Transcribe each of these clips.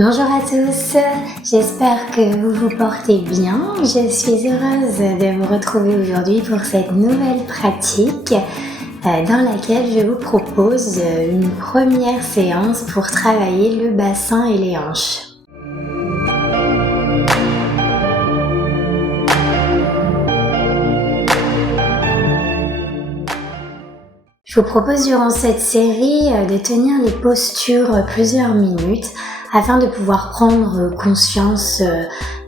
Bonjour à tous, j'espère que vous vous portez bien. Je suis heureuse de vous retrouver aujourd'hui pour cette nouvelle pratique dans laquelle je vous propose une première séance pour travailler le bassin et les hanches. Je vous propose durant cette série de tenir les postures plusieurs minutes afin de pouvoir prendre conscience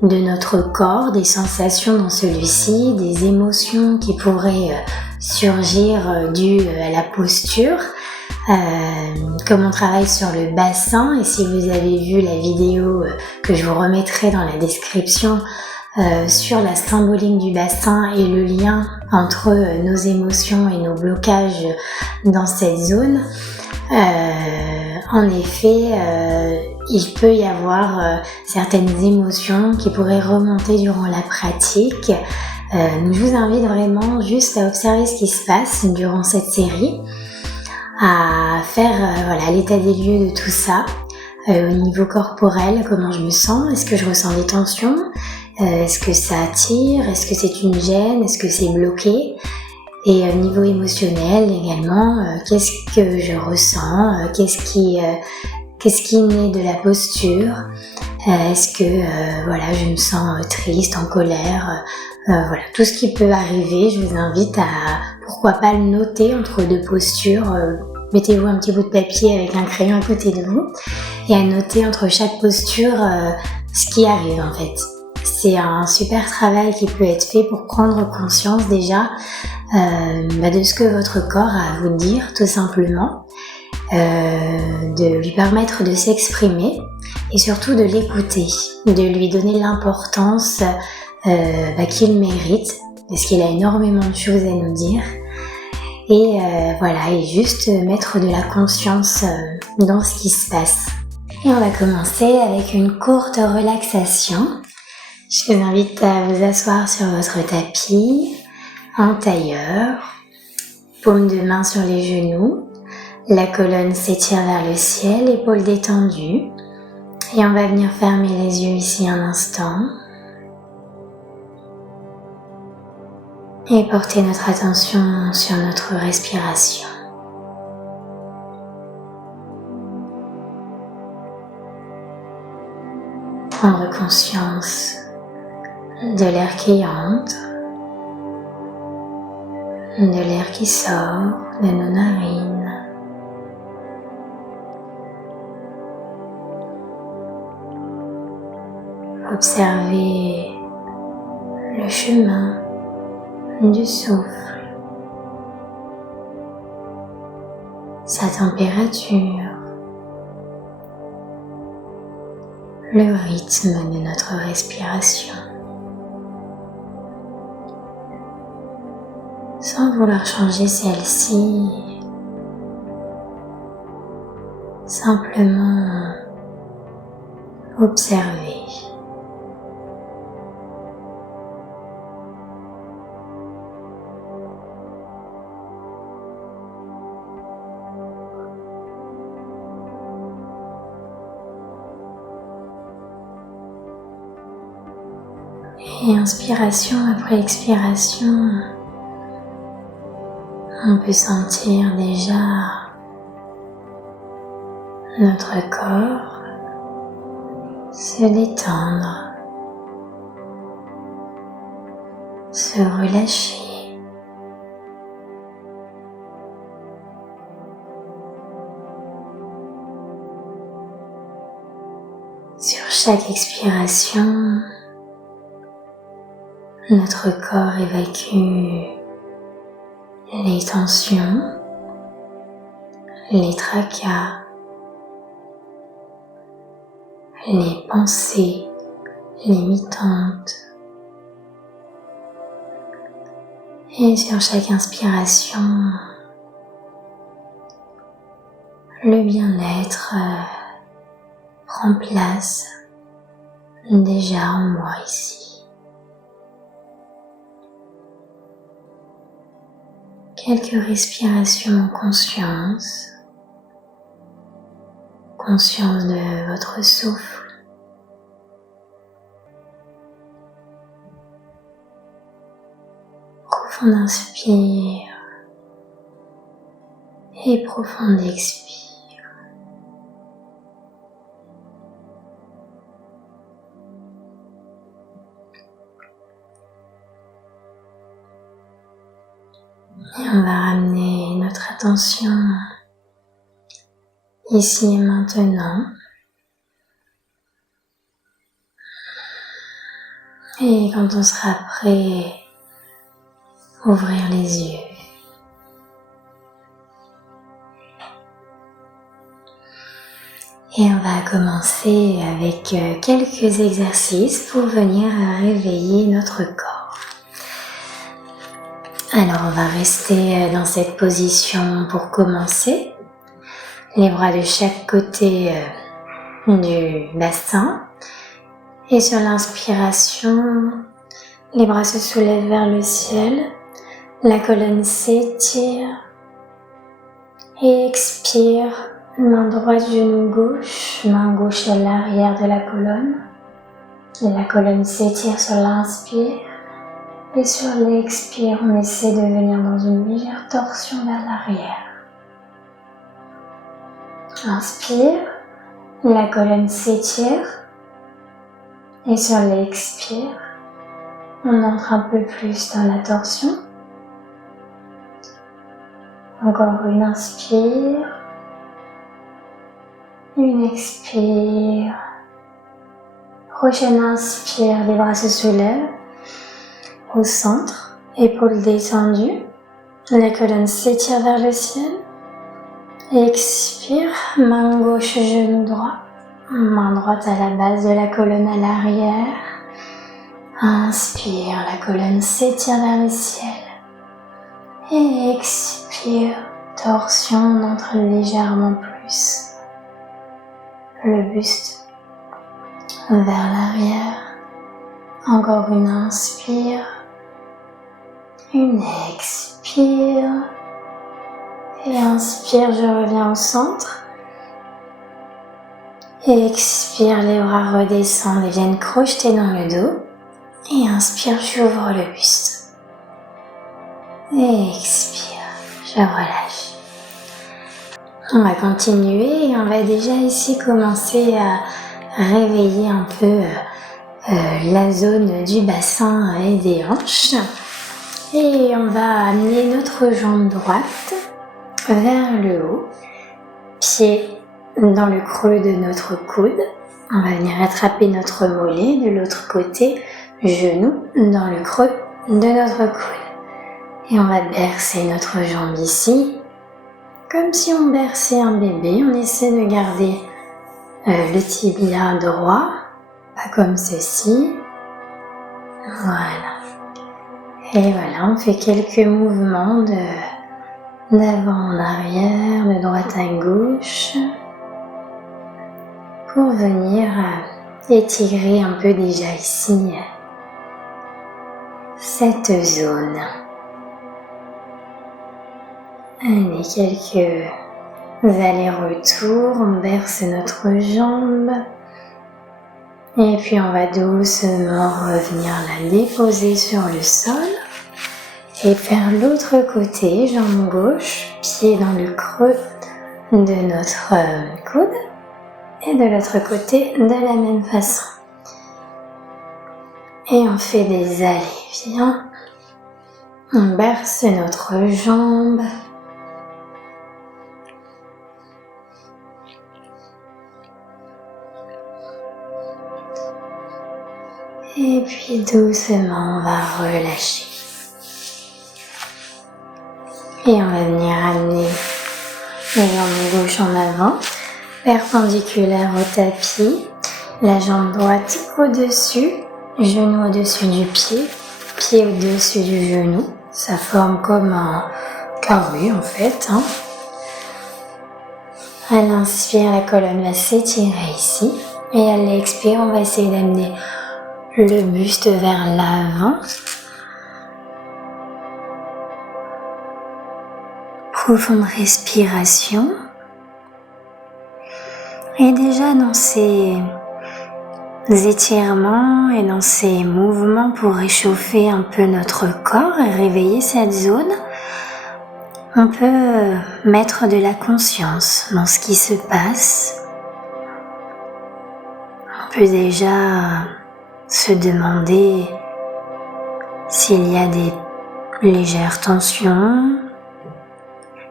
de notre corps, des sensations dans celui-ci, des émotions qui pourraient surgir dues à la posture. Comme on travaille sur le bassin, et si vous avez vu la vidéo que je vous remettrai dans la description sur la symbolique du bassin et le lien entre nos émotions et nos blocages dans cette zone, en effet, il peut y avoir certaines émotions qui pourraient remonter durant la pratique. Donc je vous invite vraiment juste à observer ce qui se passe durant cette série, à faire l'état des lieux de tout ça, au niveau corporel, comment je me sens, est-ce que je ressens des tensions, est-ce que ça attire, est-ce que c'est une gêne, est-ce que c'est bloqué, et au niveau émotionnel également, qu'est-ce que je ressens, qu'est-ce qui naît de la posture, est-ce que je me sens triste, en colère, tout ce qui peut arriver. Je vous invite à pourquoi pas le noter entre deux postures. Mettez-vous un petit bout de papier avec un crayon à côté de vous et à noter entre chaque posture ce qui arrive en fait. C'est un super travail qui peut être fait pour prendre conscience déjà de ce que votre corps a à vous dire tout simplement, de lui permettre de s'exprimer et surtout de l'écouter, de lui donner l'importance qu'il mérite parce qu'il a énormément de choses à nous dire. Et juste mettre de la conscience dans ce qui se passe. Et on va commencer avec une courte relaxation. Je vous invite à vous asseoir sur votre tapis, en tailleur, paume de main sur les genoux, la colonne s'étire vers le ciel, épaules détendues. Et on va venir fermer les yeux ici un instant. Et porter notre attention sur notre respiration. Prendre conscience de l'air qui entre, de l'air qui sort de nos narines. Observez le chemin du souffle, sa température, le rythme de notre respiration, sans vouloir changer celle-ci, simplement observer. Et inspiration après expiration, on peut sentir déjà notre corps se détendre, se relâcher. Sur chaque expiration, notre corps évacue les tensions, les tracas, les pensées limitantes. Et sur chaque inspiration, le bien-être prend place déjà en moi ici. Quelques respirations en conscience de votre souffle. Profonde inspire et profonde expire. Et on va ramener notre attention ici et maintenant. Et quand on sera prêt, ouvrir les yeux. Et on va commencer avec quelques exercices pour venir réveiller notre corps. Alors on va rester dans cette position pour commencer. Les bras de chaque côté du bassin. Et sur l'inspiration, les bras se soulèvent vers le ciel. La colonne s'étire. Et expire. Main droite, genou gauche, main gauche à l'arrière de la colonne. Et la colonne s'étire sur l'inspire. Et sur l'expire, on essaie de venir dans une légère torsion vers l'arrière. Inspire, la colonne s'étire. Et sur l'expire, on entre un peu plus dans la torsion. Encore une inspire. Une expire. Prochaine inspire, les bras se soulèvent au centre, épaules détendues. La colonne s'étire vers le ciel. Expire, main gauche, genou droit. Main droite à la base de la colonne à l'arrière. Inspire, la colonne s'étire vers le ciel. Et expire, torsion, on entre légèrement plus. Le buste vers l'arrière. Encore une inspire. Une expire. Et inspire, je reviens au centre. Et expire, les bras redescendent et viennent crocheter dans le dos. Et inspire, j'ouvre le buste. Et expire, je relâche. On va continuer et on va déjà ici commencer à réveiller un peu la zone du bassin et des hanches. Et on va amener notre jambe droite vers le haut, pied dans le creux de notre coude. On va venir attraper notre mollet de l'autre côté, genou dans le creux de notre coude. Et on va bercer notre jambe ici. Comme si on berçait un bébé, on essaie de garder le tibia droit, pas comme ceci. Voilà. Et voilà, on fait quelques mouvements d'avant en arrière, de droite à gauche, pour venir étirer un peu déjà ici cette zone. Allez, quelques allers-retours, on berce notre jambe et puis on va doucement revenir la déposer sur le sol et faire l'autre côté, jambe gauche, pied dans le creux de notre coude et de l'autre côté de la même façon. Et on fait des allers-viens, on berce notre jambe. Et puis doucement, on va relâcher. Et on va venir amener la jambe gauche en avant, perpendiculaire au tapis. La jambe droite au-dessus, genou au-dessus du pied, pied au-dessus du genou. Ça forme comme un carré en fait. À l'inspire, la colonne va s'étirer ici. Et à l'expire, on va essayer d'amener le buste vers l'avant. Profonde respiration. Et déjà dans ces étirements et dans ces mouvements pour réchauffer un peu notre corps et réveiller cette zone, on peut mettre de la conscience dans ce qui se passe. On peut déjà se demander s'il y a des légères tensions,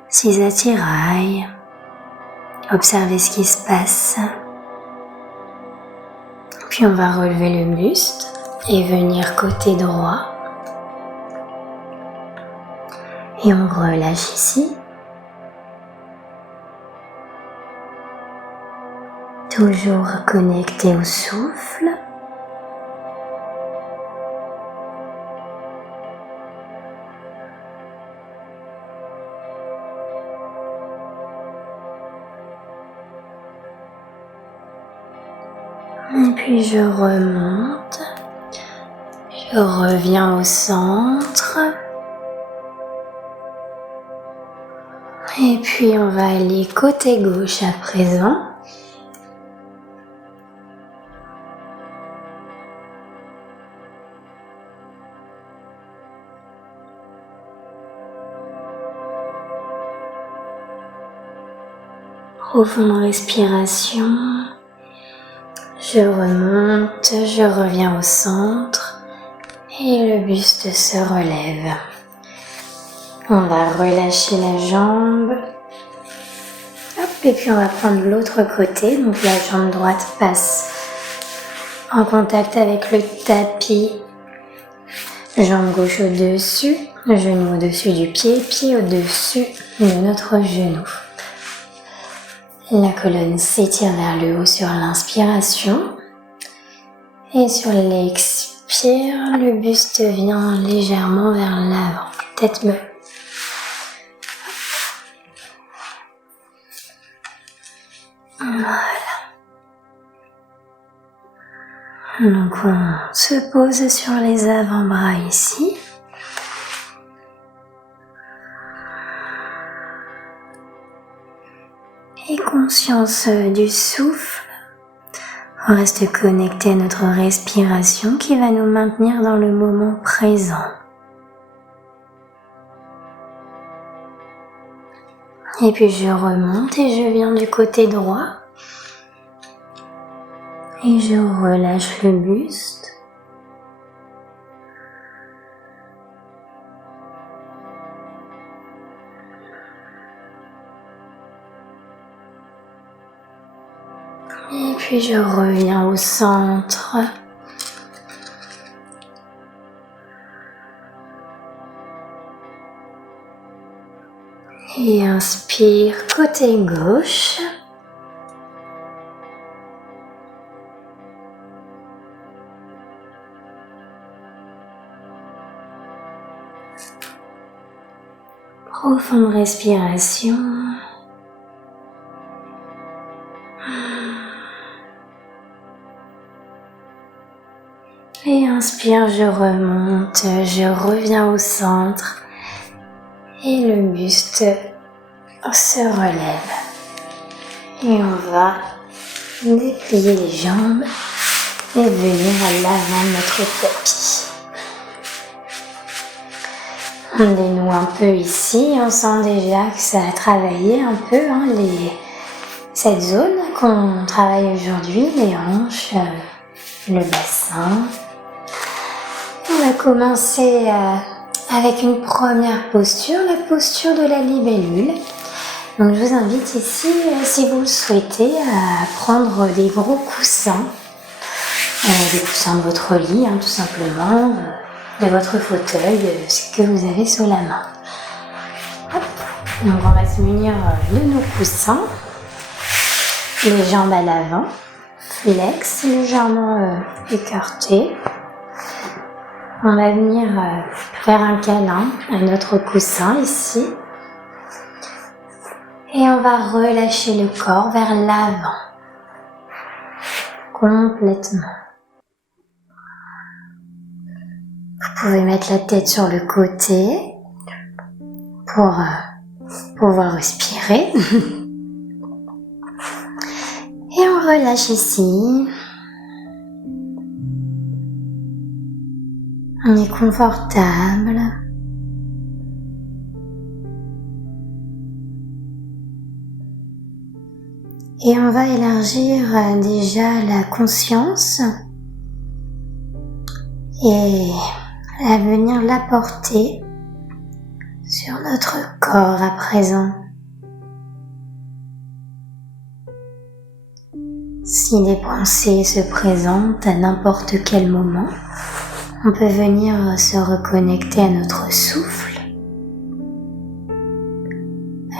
si ça tiraille, observer ce qui se passe. Puis on va relever le buste et venir côté droit. Et on relâche ici. Toujours connecté au souffle. Et puis je remonte. Je reviens au centre. Et puis on va aller côté gauche à présent. Profonde respiration. Je remonte, je reviens au centre et le buste se relève. On va relâcher la jambe. Hop, et puis on va prendre l'autre côté. Donc la jambe droite passe en contact avec le tapis. Jambe gauche au-dessus, genou au-dessus du pied, pied au-dessus de notre genou. La colonne s'étire vers le haut sur l'inspiration. Et sur l'expire, le buste vient légèrement vers l'avant. Tête me. Voilà. Donc on se pose sur les avant-bras ici. Et conscience du souffle. On reste connecté à notre respiration qui va nous maintenir dans le moment présent. Et puis je remonte et je viens du côté droit. Et je relâche le buste. Et puis je reviens au centre. Et inspire côté gauche. Profonde respiration. Et inspire, je remonte, je reviens au centre et le buste se relève. Et on va déplier les jambes et venir à l'avant de notre tapis. On dénoue un peu ici, on sent déjà que ça a travaillé un peu cette zone qu'on travaille aujourd'hui, les hanches, le bassin. On va commencer avec une première posture, la posture de la libellule. Donc je vous invite ici, si vous le souhaitez, à prendre des gros coussins, des coussins de votre lit, tout simplement, de votre fauteuil, ce que vous avez sous la main. Hop. Donc on va se munir de nos coussins, les jambes à l'avant, flex, légèrement écartées. On va venir faire un câlin à notre coussin ici. Et on va relâcher le corps vers l'avant. Complètement. Vous pouvez mettre la tête sur le côté pour pouvoir respirer. Et on relâche ici. On est confortable. Et on va élargir déjà la conscience et à venir l'apporter sur notre corps à présent. Si des pensées se présentent à n'importe quel moment, on peut venir se reconnecter à notre souffle,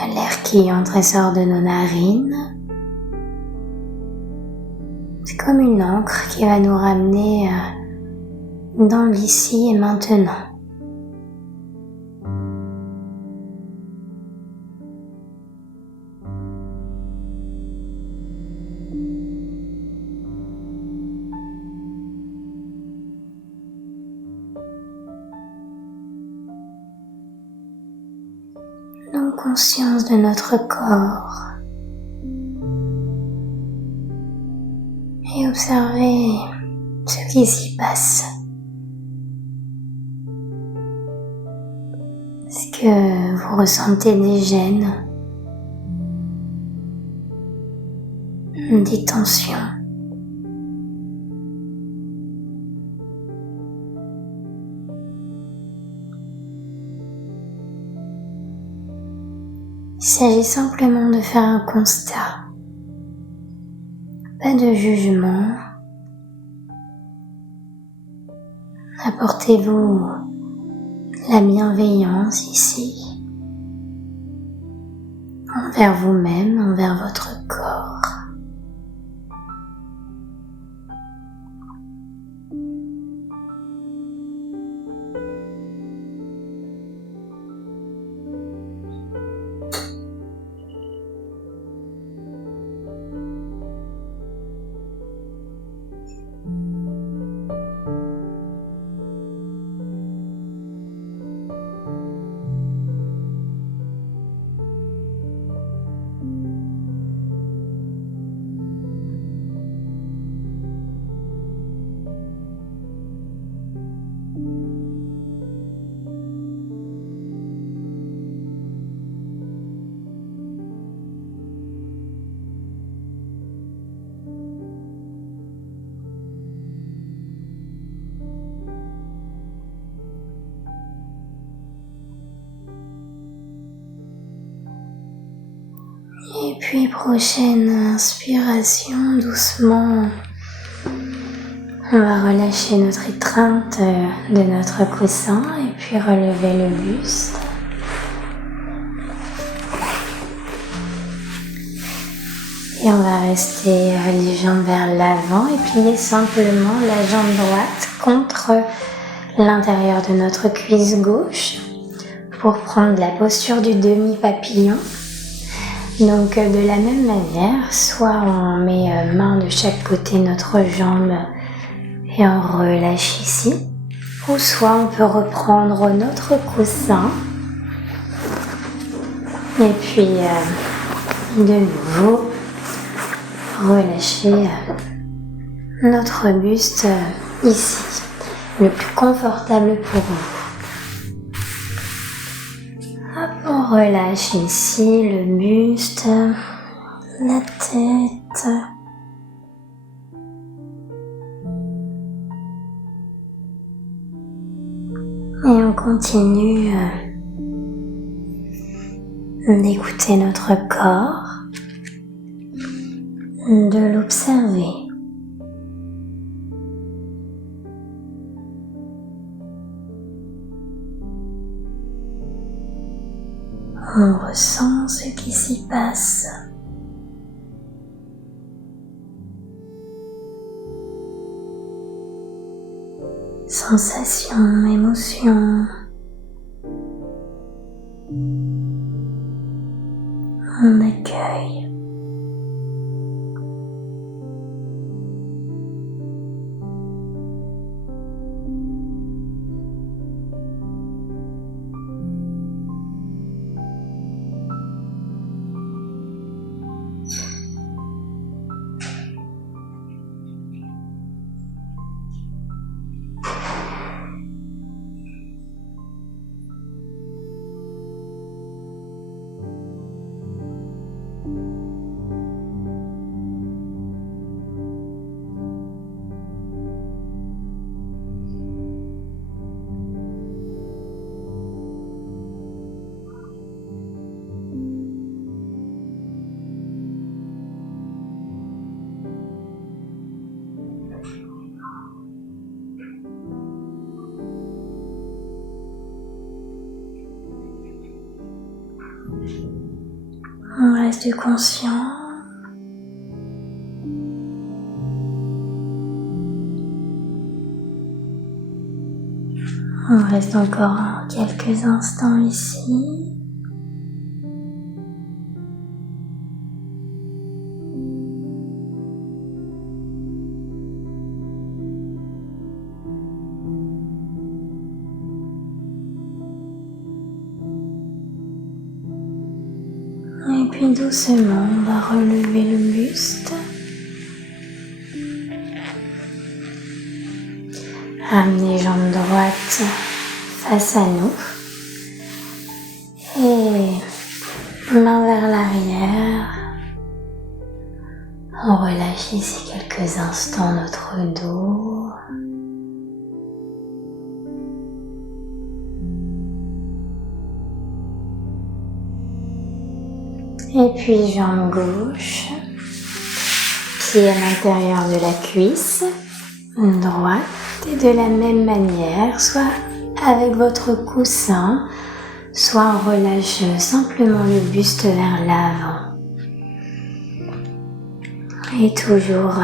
à l'air qui entre et sort de nos narines. C'est comme une encre qui va nous ramener dans l'ici et maintenant. Prenons conscience de notre corps et observez ce qui s'y passe. Est-ce que vous ressentez des gênes, des tensions? Il s'agit simplement de faire un constat, pas de jugement. Apportez-vous la bienveillance ici, envers vous-même, envers votre corps. Et puis prochaine inspiration, doucement, on va relâcher notre étreinte de notre coussin et puis relever le buste. Et on va rester les jambes vers l'avant et plier simplement la jambe droite contre l'intérieur de notre cuisse gauche pour prendre la posture du demi-papillon. Donc de la même manière, soit on met main de chaque côté notre jambe et on relâche ici, ou soit on peut reprendre notre coussin et puis de nouveau relâcher notre buste ici, le plus confortable pour vous. On relâche ici le buste, la tête. Et on continue d'écouter notre corps, de l'observer. On ressent ce qui s'y passe. Sensations, émotions. On accueille. reste conscient. On reste encore quelques instants ici. Et puis doucement, on va relever le buste. Amener jambes droites face à nous. Et main vers l'arrière. On relâche ici quelques instants notre dos. Et puis jambe gauche, pied à l'intérieur de la cuisse, droite, et de la même manière, soit avec votre coussin, soit on relâche simplement le buste vers l'avant. Et toujours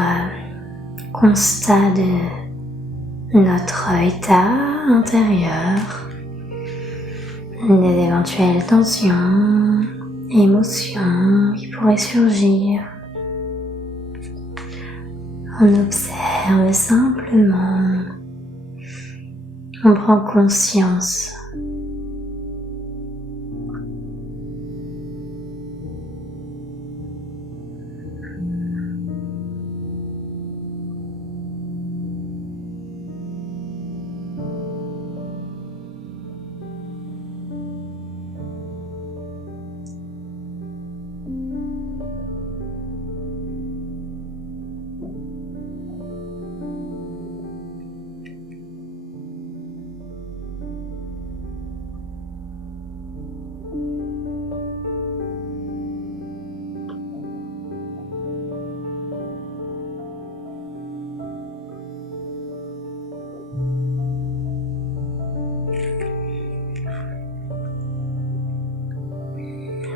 constat de notre état intérieur, des éventuelles tensions, émotions qui pourraient surgir. On observe simplement, on prend conscience.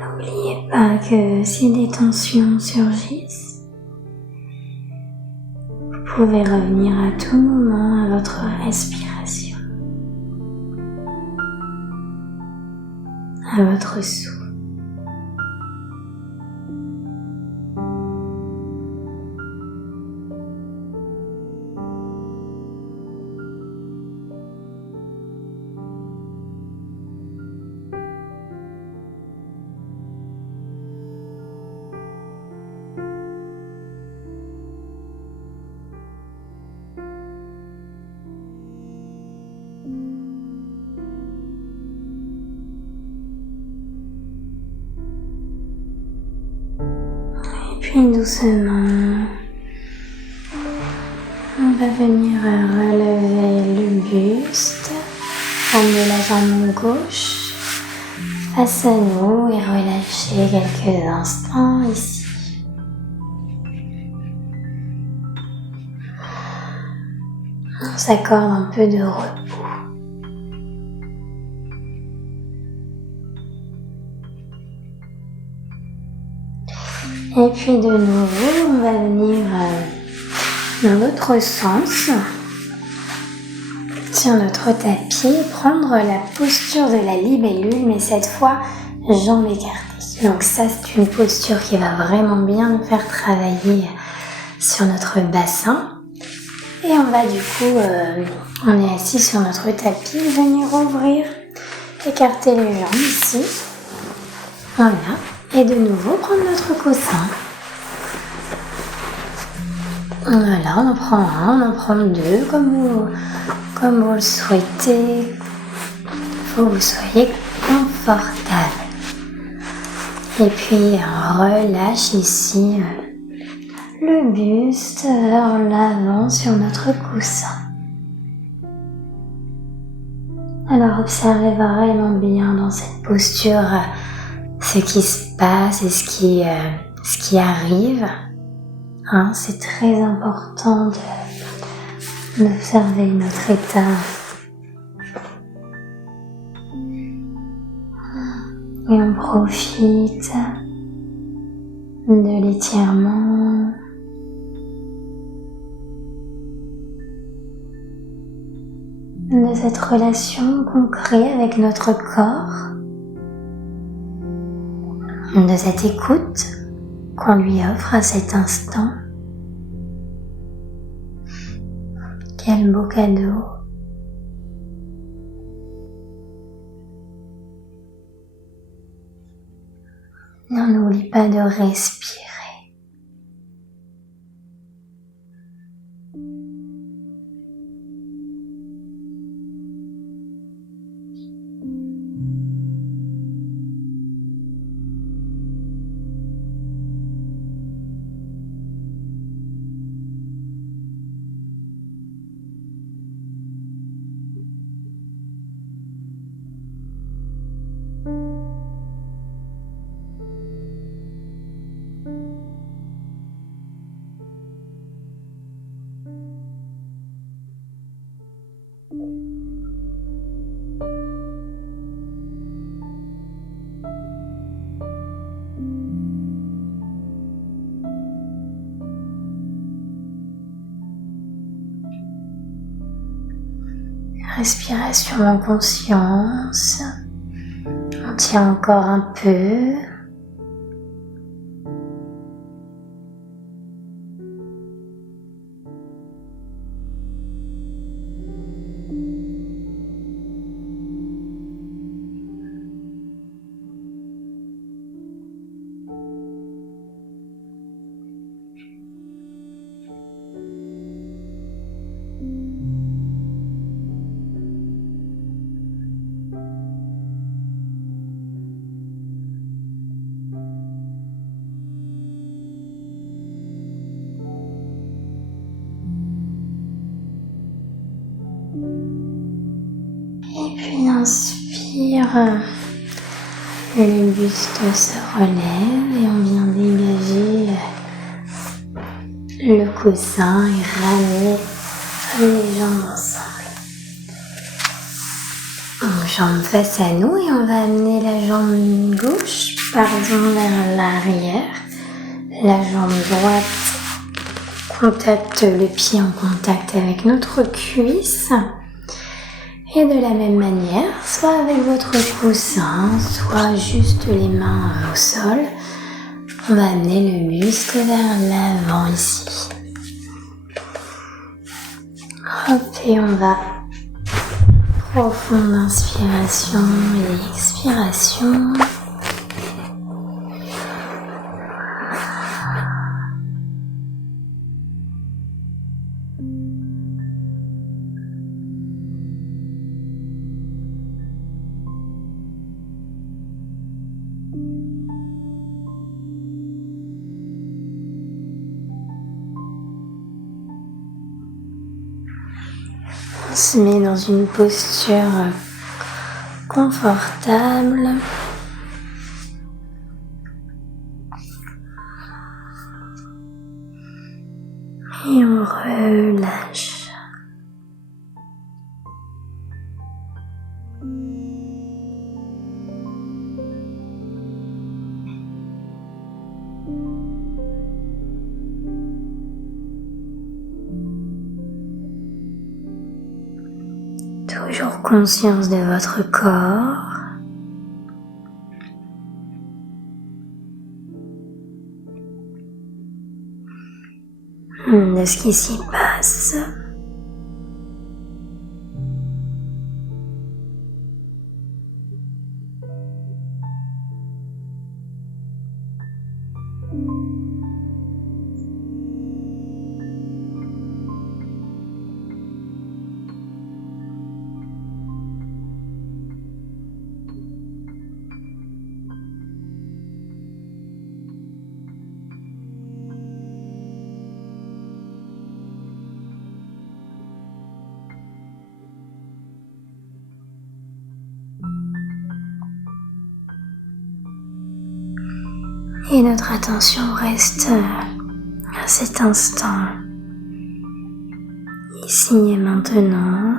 N'oubliez pas que si des tensions surgissent, vous pouvez revenir à tout moment à votre respiration, à votre souffle. Puis doucement, on va venir relever le buste, amener la jambe gauche face à nous et relâcher quelques instants ici. On s'accorde un peu de repos. Et puis de nouveau, on va venir dans l'autre sens, sur notre tapis, prendre la posture de la libellule, mais cette fois, jambes écartées. Donc ça, c'est une posture qui va vraiment bien nous faire travailler sur notre bassin. Et on va du coup, on est assis sur notre tapis, venir ouvrir, écarter les jambes ici. Voilà. Et de nouveau, prendre notre coussin. Voilà, on en prend un, on en prend deux, comme vous le souhaitez. Il faut que vous soyez confortable. Et puis, on relâche ici le buste vers l'avant sur notre coussin. Alors, observez vraiment bien dans cette posture ce qui se passe et ce qui arrive. Hein, c'est très important d'observer notre état. Et on profite de l'étirement, de cette relation qu'on crée avec notre corps, de cette écoute qu'on lui offre à cet instant. Quel beau cadeau! N'oublie pas de respirer. Respiration en conscience. On tient encore un peu. Et puis inspire, le buste se relève et on vient dégager le coussin et ramener les jambes ensemble. Une jambe face à nous et on va amener la jambe gauche, vers l'arrière. La jambe droite contacte le pied en contact avec notre cuisse. Et de la même manière, soit avec votre coussin, soit juste les mains au sol, on va amener le buste vers l'avant ici. Hop, et on va profonde inspiration et expiration. On se met dans une posture confortable. Et on relâche. Toujours conscience de votre corps. De ce qui s'y passe. Et notre attention reste à cet instant, ici et maintenant.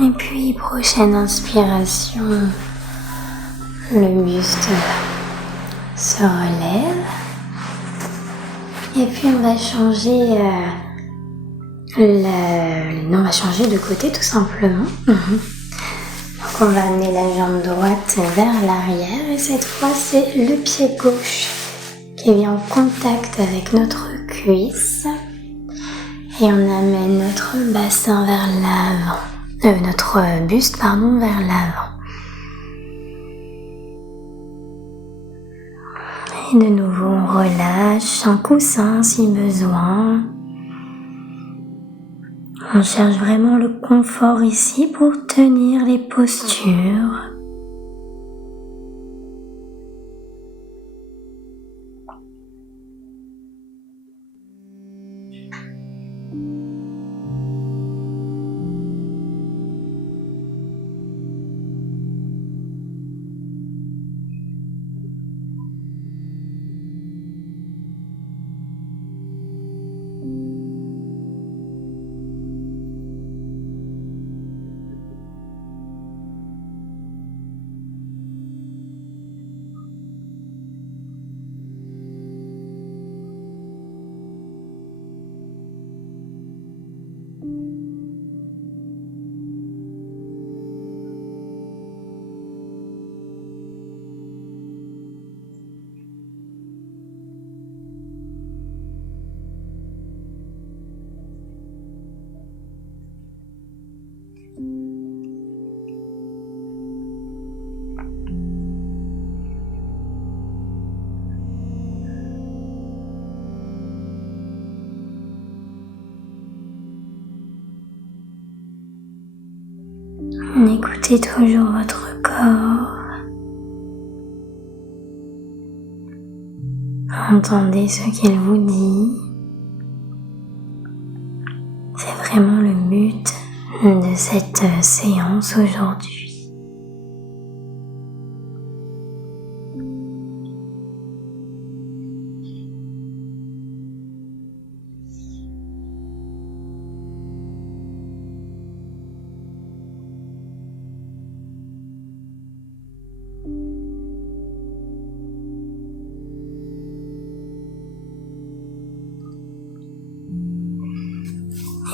Et puis, prochaine inspiration, le buste se relève. Et puis on va changer on va changer de côté tout simplement. Donc on va amener la jambe droite vers l'arrière et cette fois c'est le pied gauche qui vient en contact avec notre cuisse et on amène notre bassin vers l'avant, notre buste vers l'avant. Et de nouveau on relâche un coussin si besoin. On cherche vraiment le confort ici pour tenir les postures. Écoutez toujours votre corps. Entendez ce qu'il vous dit. C'est vraiment le but de cette séance aujourd'hui.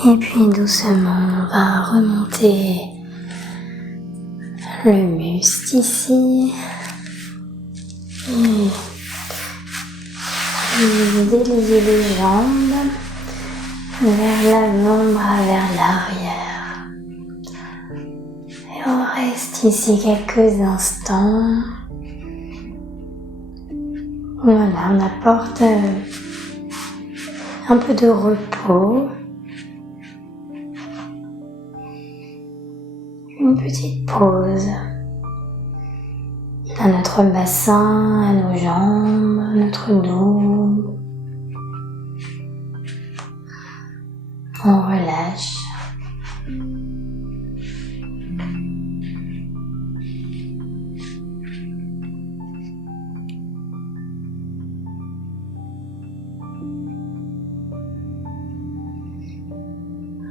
Et puis doucement, on va remonter le buste ici. Et délier les jambes vers l'avant, bras vers l'arrière. Et on reste ici quelques instants. Voilà, on apporte un peu de repos. Une petite pause à notre bassin, à nos jambes, à notre dos. On relâche.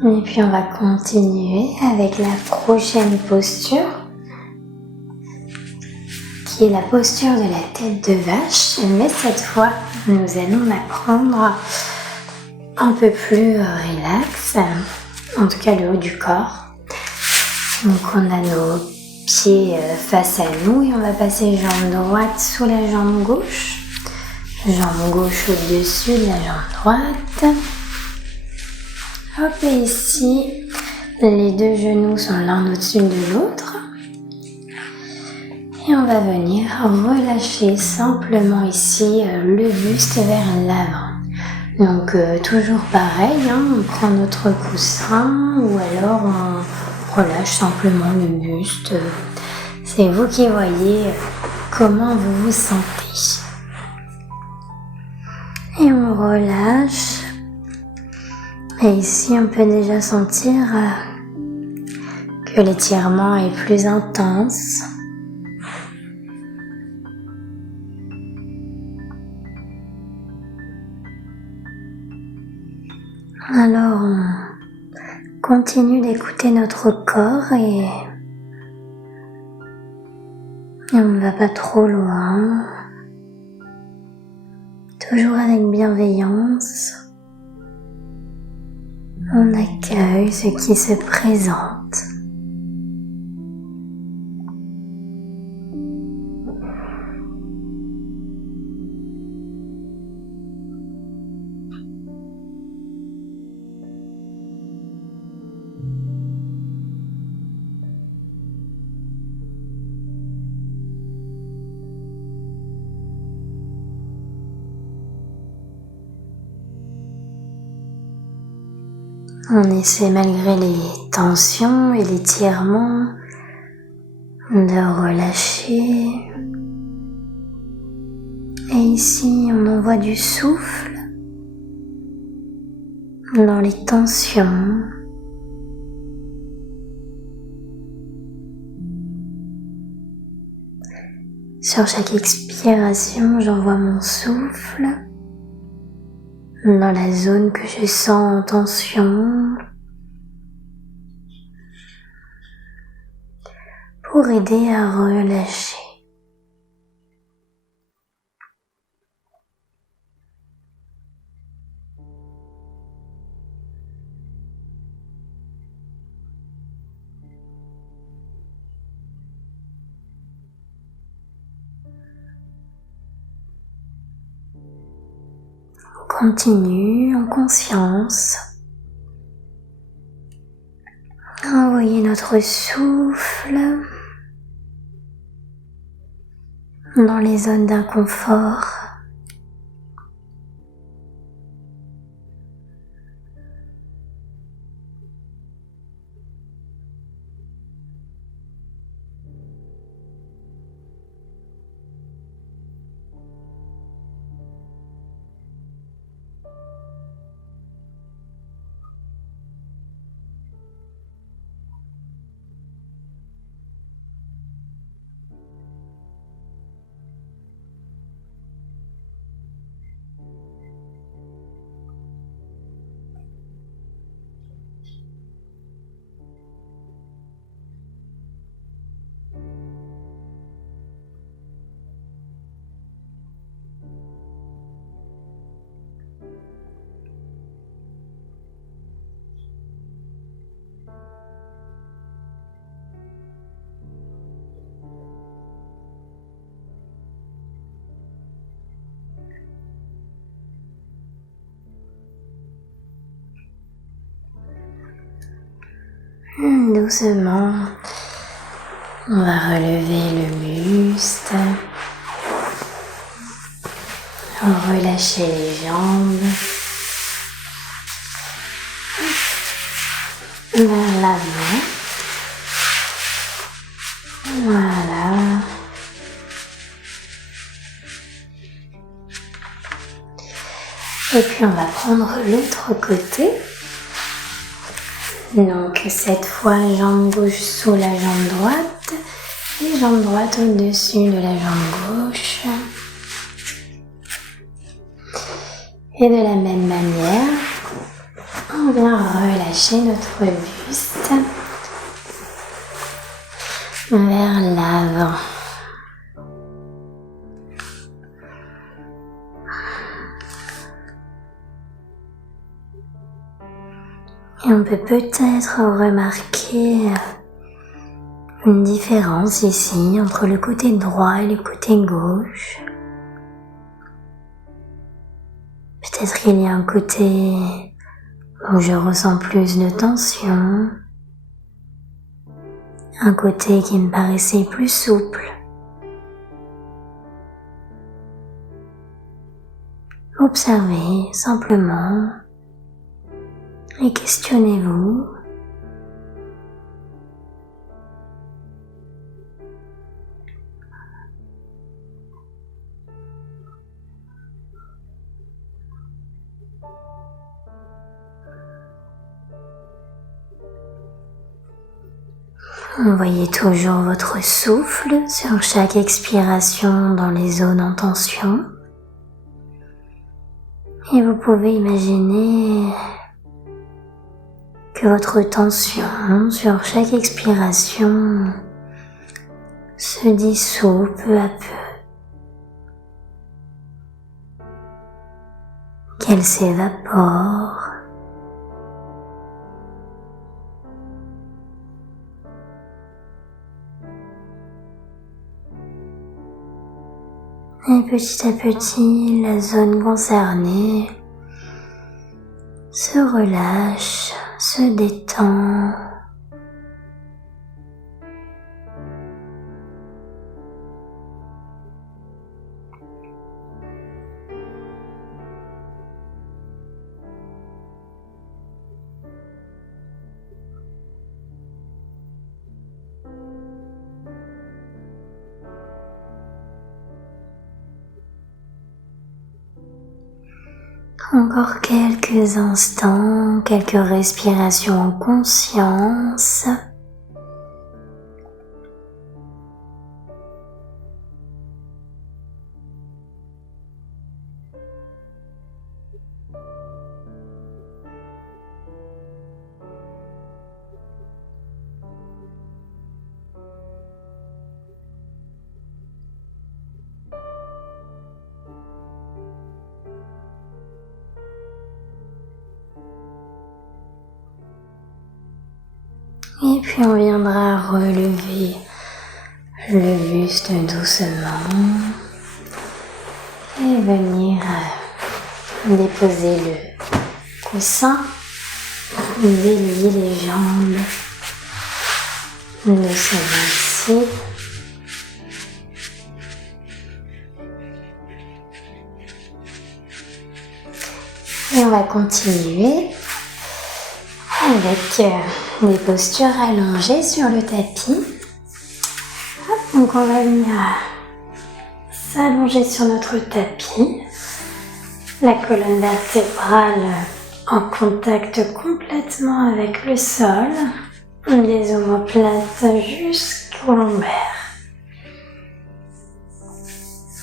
Et puis on va continuer avec la prochaine posture qui est la posture de la tête de vache, mais cette fois nous allons la prendre un peu plus relax, en tout cas le haut du corps. Donc on a nos pieds face à nous et on va passer jambe droite sous la jambe gauche au-dessus de la jambe droite. Hop, et ici, les deux genoux sont l'un au-dessus de l'autre. Et on va venir relâcher simplement ici le buste vers l'avant. Donc toujours pareil, on prend notre coussin ou alors on relâche simplement le buste. C'est vous qui voyez comment vous vous sentez. Et on relâche. Et ici, on peut déjà sentir que l'étirement est plus intense. Alors, on continue d'écouter notre corps et on ne va pas trop loin. Toujours avec bienveillance, on accueille ce qui se présente. On essaie malgré les tensions et les étirements de relâcher. Et ici, on envoie du souffle dans les tensions. Sur chaque expiration, j'envoie mon souffle dans la zone que je sens en tension pour aider à relâcher. On continue en conscience. Envoyez notre souffle dans les zones d'inconfort. Doucement, on va relever le buste, relâcher les jambes vers l'avant. Voilà. Et puis on va prendre l'autre côté. Donc cette fois, jambe gauche sous la jambe droite et jambe droite au-dessus de la jambe gauche. Et de la même manière, on vient relâcher notre buste vers l'avant. Et on peut peut-être remarquer une différence ici entre le côté droit et le côté gauche. Peut-être qu'il y a un côté où je ressens plus de tension, un côté qui me paraissait plus souple. Observez simplement et questionnez-vous. Envoyez toujours votre souffle sur chaque expiration dans les zones en tension. Et vous pouvez imaginer que votre tension sur chaque expiration se dissout peu à peu, qu'elle s'évapore. Et petit à petit, la zone concernée se relâche, se détend. Encore quelques instants, quelques respirations en conscience. Et puis on viendra relever le buste doucement et venir déposer le coussin, délier les jambes doucement ici. Et on va continuer avec des postures allongées sur le tapis. Hop, donc on va venir s'allonger sur notre tapis, la colonne vertébrale en contact complètement avec le sol, des omoplates jusqu'au lombaire.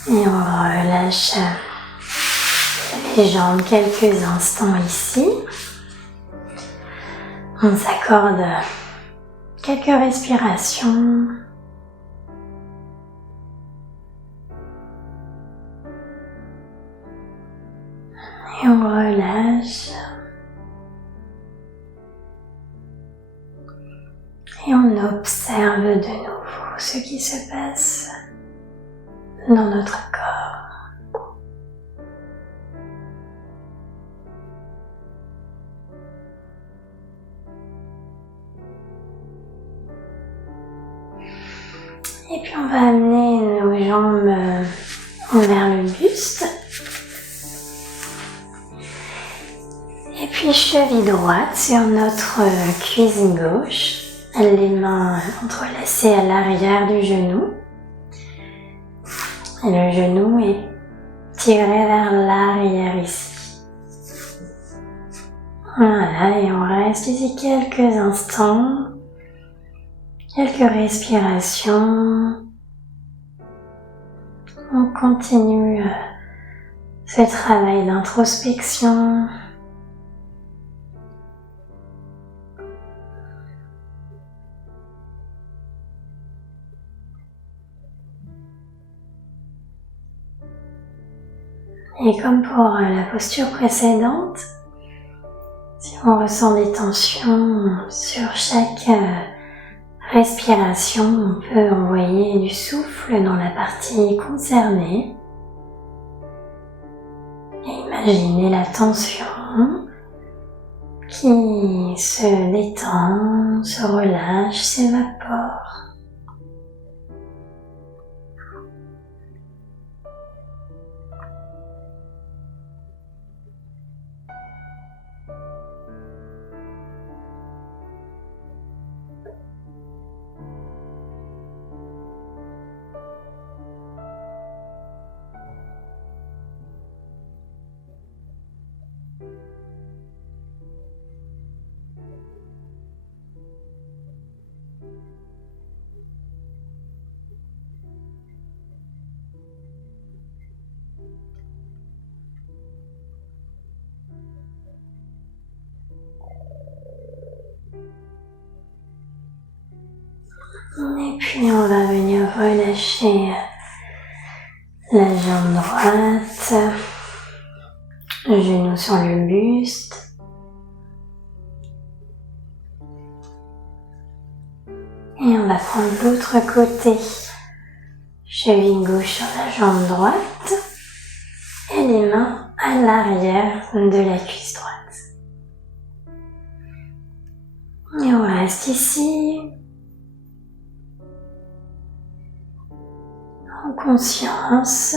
Et on relâche les jambes quelques instants ici. On s'accorde quelques respirations. Et on relâche. Et on observe de nouveau ce qui se passe dans notre corps. Et puis on va amener nos jambes vers le buste. Et puis cheville droite sur notre cuisse gauche. Les mains entrelacées à l'arrière du genou. Et le genou est tiré vers l'arrière ici. Voilà, et on reste ici quelques instants. Quelques respirations. On continue ce travail d'introspection. Et comme pour la posture précédente, si on ressent des tensions sur chaque respiration, on peut envoyer du souffle dans la partie concernée et imaginer la tension qui se détend, se relâche, s'évapore. Et puis on va venir relâcher la jambe droite, genou sur le buste. Et on va prendre l'autre côté, cheville gauche sur la jambe droite et les mains à l'arrière de la cuisse droite. Et on reste ici, en conscience.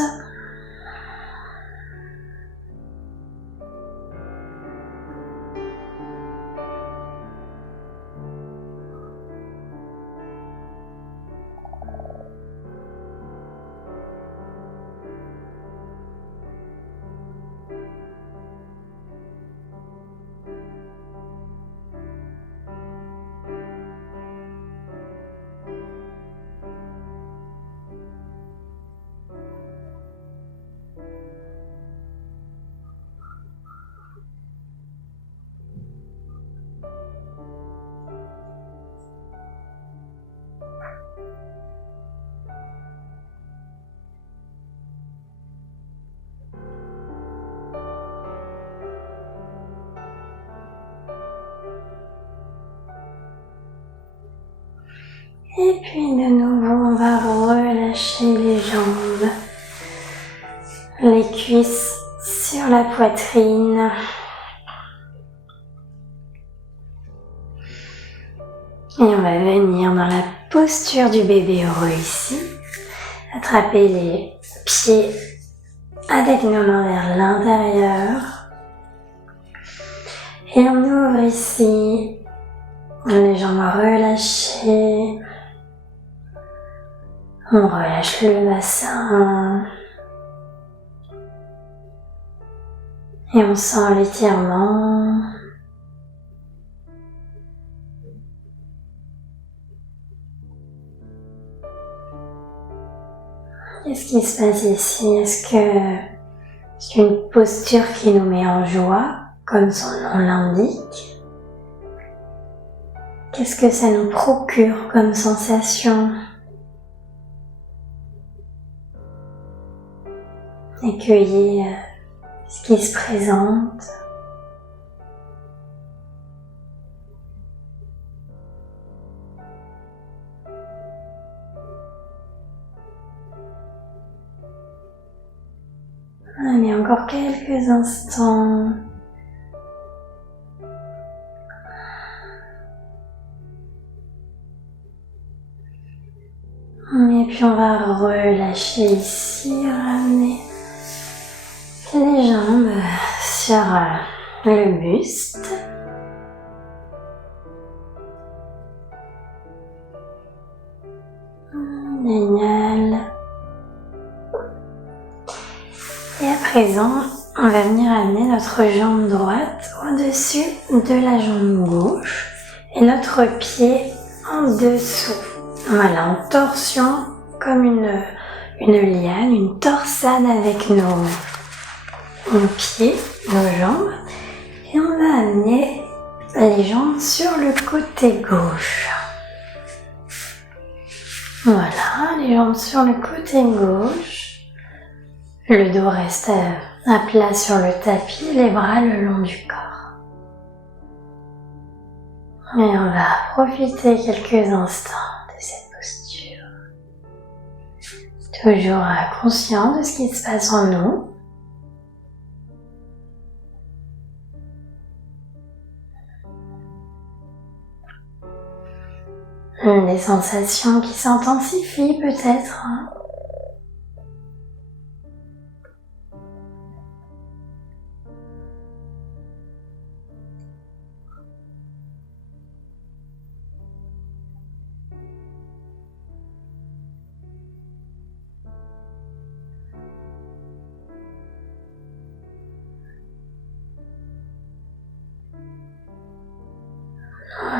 Et puis de nouveau, on va relâcher les jambes, les cuisses sur la poitrine. Et on va venir dans la posture du bébé heureux ici. Attraper les pieds avec nos mains vers l'intérieur. Et on ouvre ici, les jambes relâchées. On relâche le bassin. Et on sent l'étirement. Qu'est-ce qui se passe ici? Est-ce que c'est une posture qui nous met en joie, comme son nom l'indique? Qu'est-ce que ça nous procure comme sensation? Accueillir ce qui se présente. Allez, encore quelques instants. Et puis on va relâcher ici, ramener les jambes sur le buste. Génial. Et à présent, on va venir amener notre jambe droite au-dessus de la jambe gauche et notre pied en dessous. Voilà, en torsion comme une liane, une torsade avec nos pieds, nos jambes. Et on va amener les jambes sur le côté gauche. Voilà, les jambes sur le côté gauche. Le dos reste à plat sur le tapis, les bras le long du corps. Et on va profiter quelques instants de cette posture. Toujours conscient de ce qui se passe en nous. Des sensations qui s'intensifient peut-être.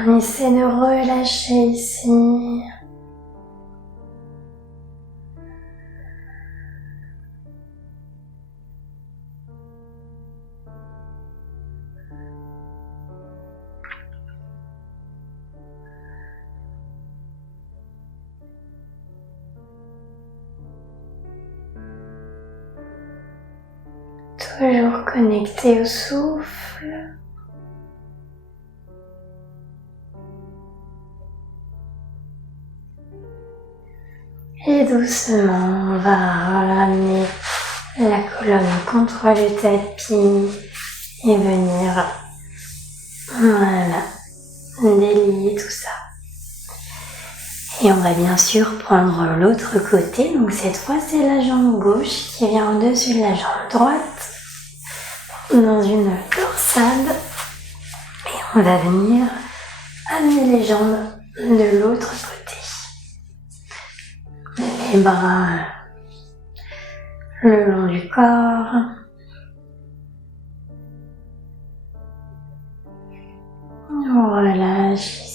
On essaie de relâcher ici. toujours connecté au souffle. Et doucement, on va ramener la colonne contre le tapis et venir, voilà, délier tout ça. Et on va bien sûr prendre l'autre côté. Donc cette fois, c'est la jambe gauche qui vient au-dessus de la jambe droite dans une torsade. Et on va venir amener les jambes de l'autre côté. Les bras le long du corps. On relâche ici.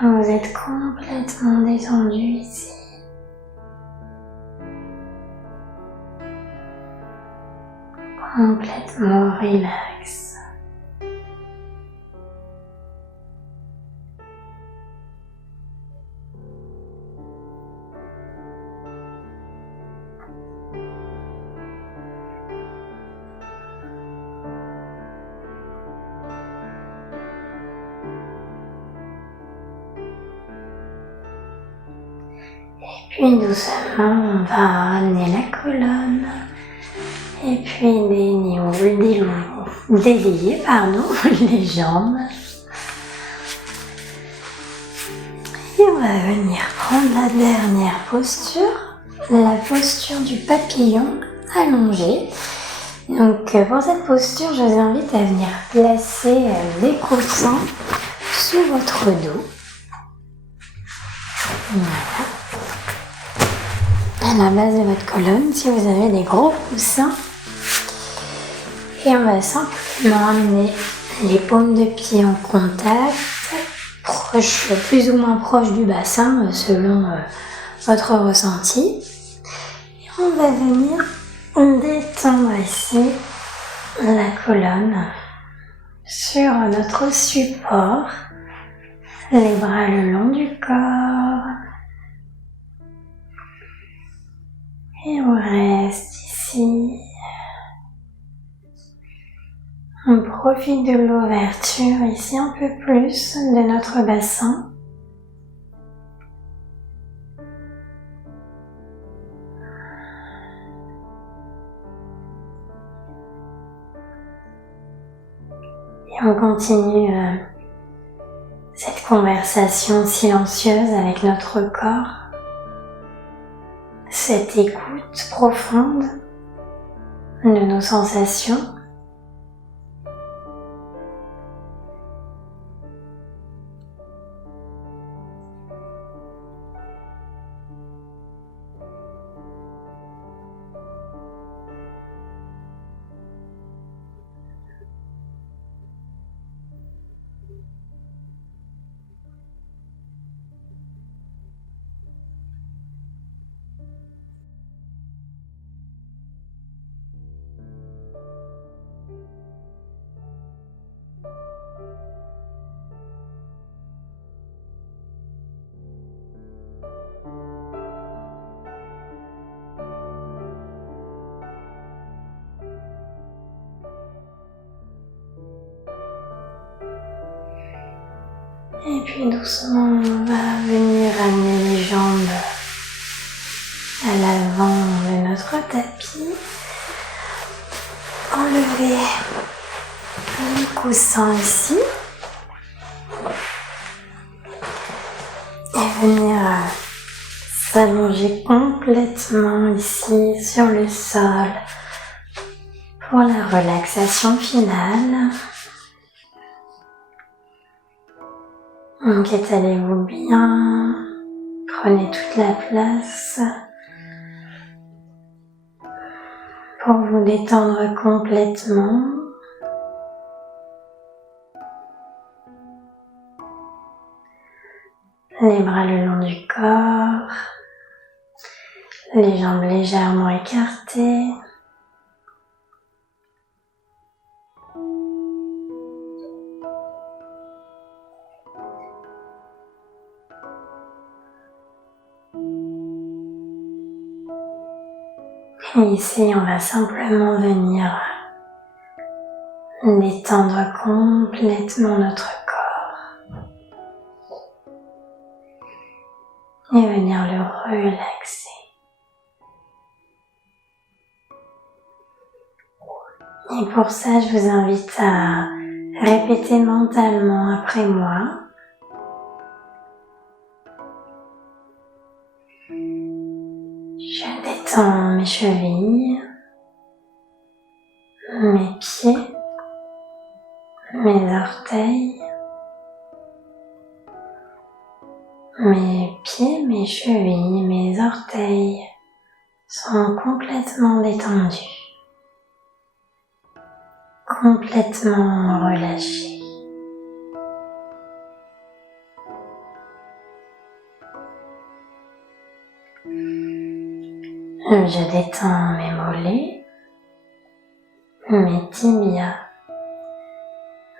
Vous êtes complètement détendu ici. Complètement relax. Puis doucement, on va ramener la colonne et puis délier les jambes. Et on va venir prendre la dernière posture, la posture du papillon allongé. Donc pour cette posture, je vous invite à venir placer des coussins sur votre dos. Voilà. À la base de votre colonne, si vous avez des gros coussins. Et on va simplement amener les paumes de pied en contact, plus ou moins proche du bassin selon votre ressenti. Et on va venir détendre ici la colonne sur notre support, les bras le long du corps. Et on reste ici. On profite de l'ouverture ici un peu plus de notre bassin. Et on continue cette conversation silencieuse avec notre corps. Cette écoute profonde de nos sensations. Et puis doucement, on va venir amener les jambes à l'avant de notre tapis. Enlever les coussins ici. Et venir s'allonger complètement ici sur le sol pour la relaxation finale. Donc étalez-vous bien, prenez toute la place pour vous détendre complètement. Les bras le long du corps, les jambes légèrement écartées. Et ici, on va simplement venir détendre complètement notre corps et venir le relaxer. Et pour ça, je vous invite à répéter mentalement après moi. Je détends mes chevilles, mes pieds, mes orteils, mes pieds, mes chevilles, mes orteils sont complètement détendus, complètement relâchés. Je détends mes mollets, mes tibias,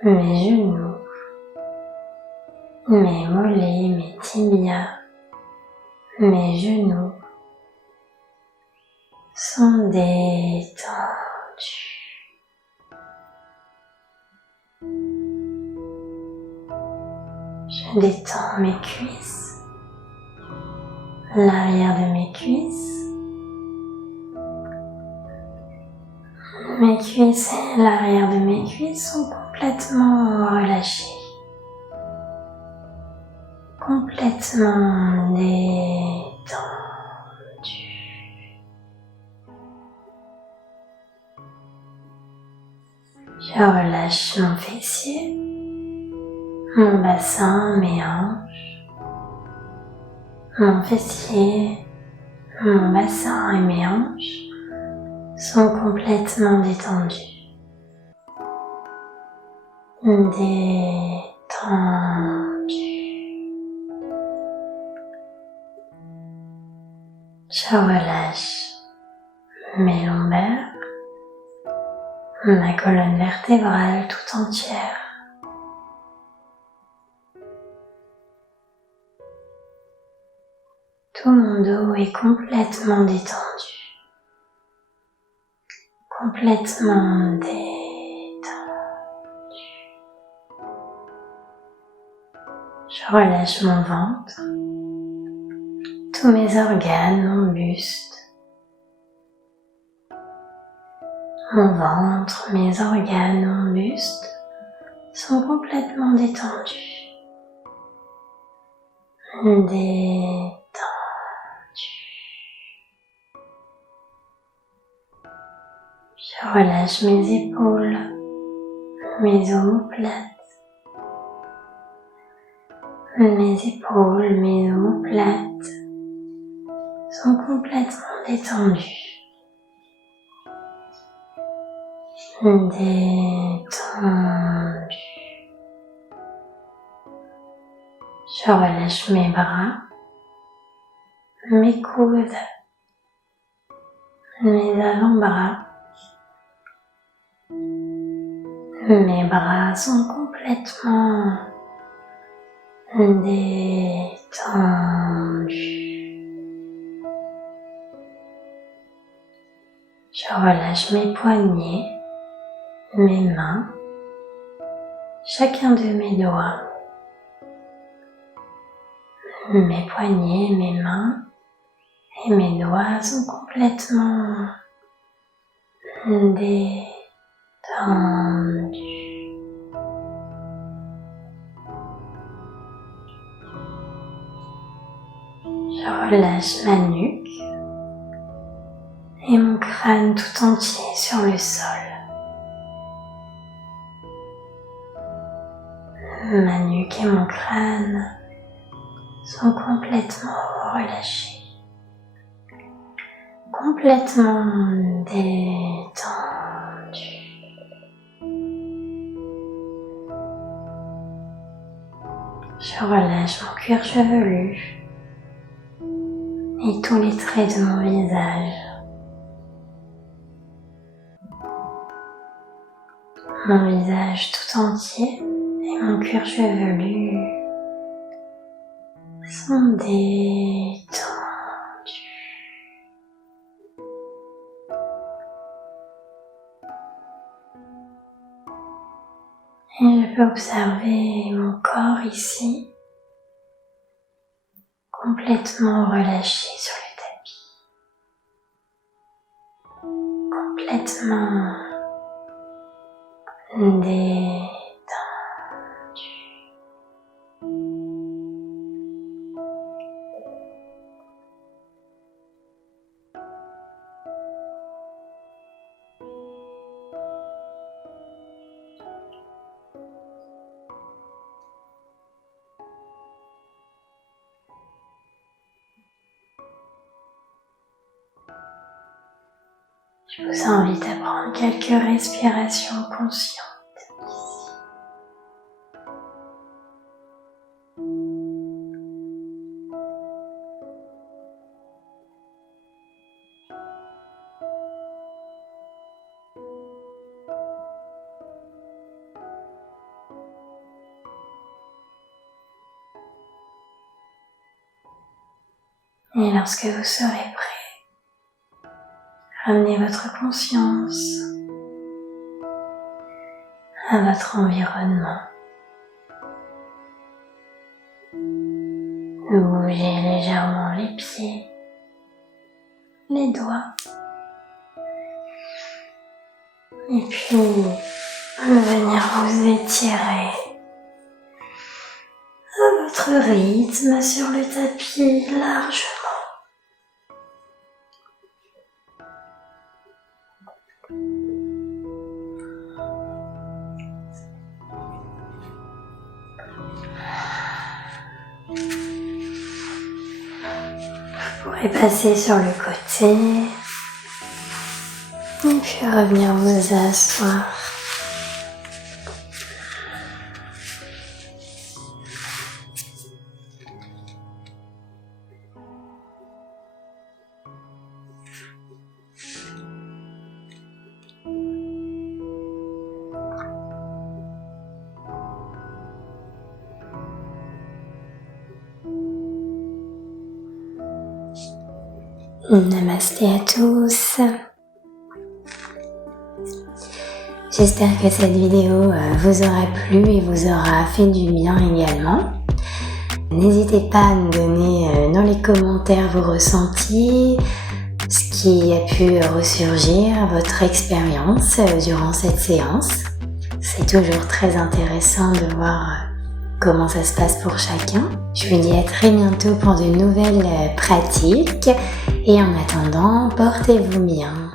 mes genoux, mes mollets, mes tibias, mes genoux sont détendus. Je détends mes cuisses, l'arrière de mes cuisses. Mes cuisses et l'arrière de mes cuisses sont complètement relâchés, complètement détendus. Je relâche mon fessier, mon bassin, mes hanches, mon fessier, mon bassin et mes hanches sont complètement détendus. Détendus. Je relâche mes lombaires, ma colonne vertébrale tout entière. Tout mon dos est complètement détendu. Complètement détendu. Je relâche mon ventre, tous mes organes, mon buste, mon ventre, mes organes, mon buste sont complètement détendus. Détendus. Je relâche mes épaules, mes omoplates, mes épaules, mes omoplates sont complètement détendues. Détendues. Je relâche mes bras, mes coudes, mes avant-bras. Mes bras sont complètement détendus. Je relâche mes poignets, mes mains, chacun de mes doigts. Mes poignets, mes mains et mes doigts sont complètement détendus. Je relâche ma nuque et mon crâne tout entier sur le sol. Ma nuque nuque et mon crâne sont complètement relâchés, complètement détendus. Je relâche mon cuir chevelu et tous les traits de mon visage. Mon visage tout entier et mon cuir chevelu sont détendus. Et je peux observer mon corps ici, complètement relâché sur le tapis, complètement détendu. Je vous invite à prendre quelques respirations conscientes ici. Et lorsque vous serez prêt, ramenez votre conscience à votre environnement. Bougez légèrement les pieds, les doigts. Et puis, venir vous étirer à votre rythme sur le tapis largement. Vous pourrez passer sur le côté et puis revenir vous asseoir. Namasté à tous. J'espère que cette vidéo vous aura plu et vous aura fait du bien également. N'hésitez pas à me donner dans les commentaires vos ressentis, ce qui a pu ressurgir, votre expérience durant cette séance. C'est toujours très intéressant de voir comment ça se passe pour chacun. Je vous dis à très bientôt pour de nouvelles pratiques et en attendant, portez-vous bien.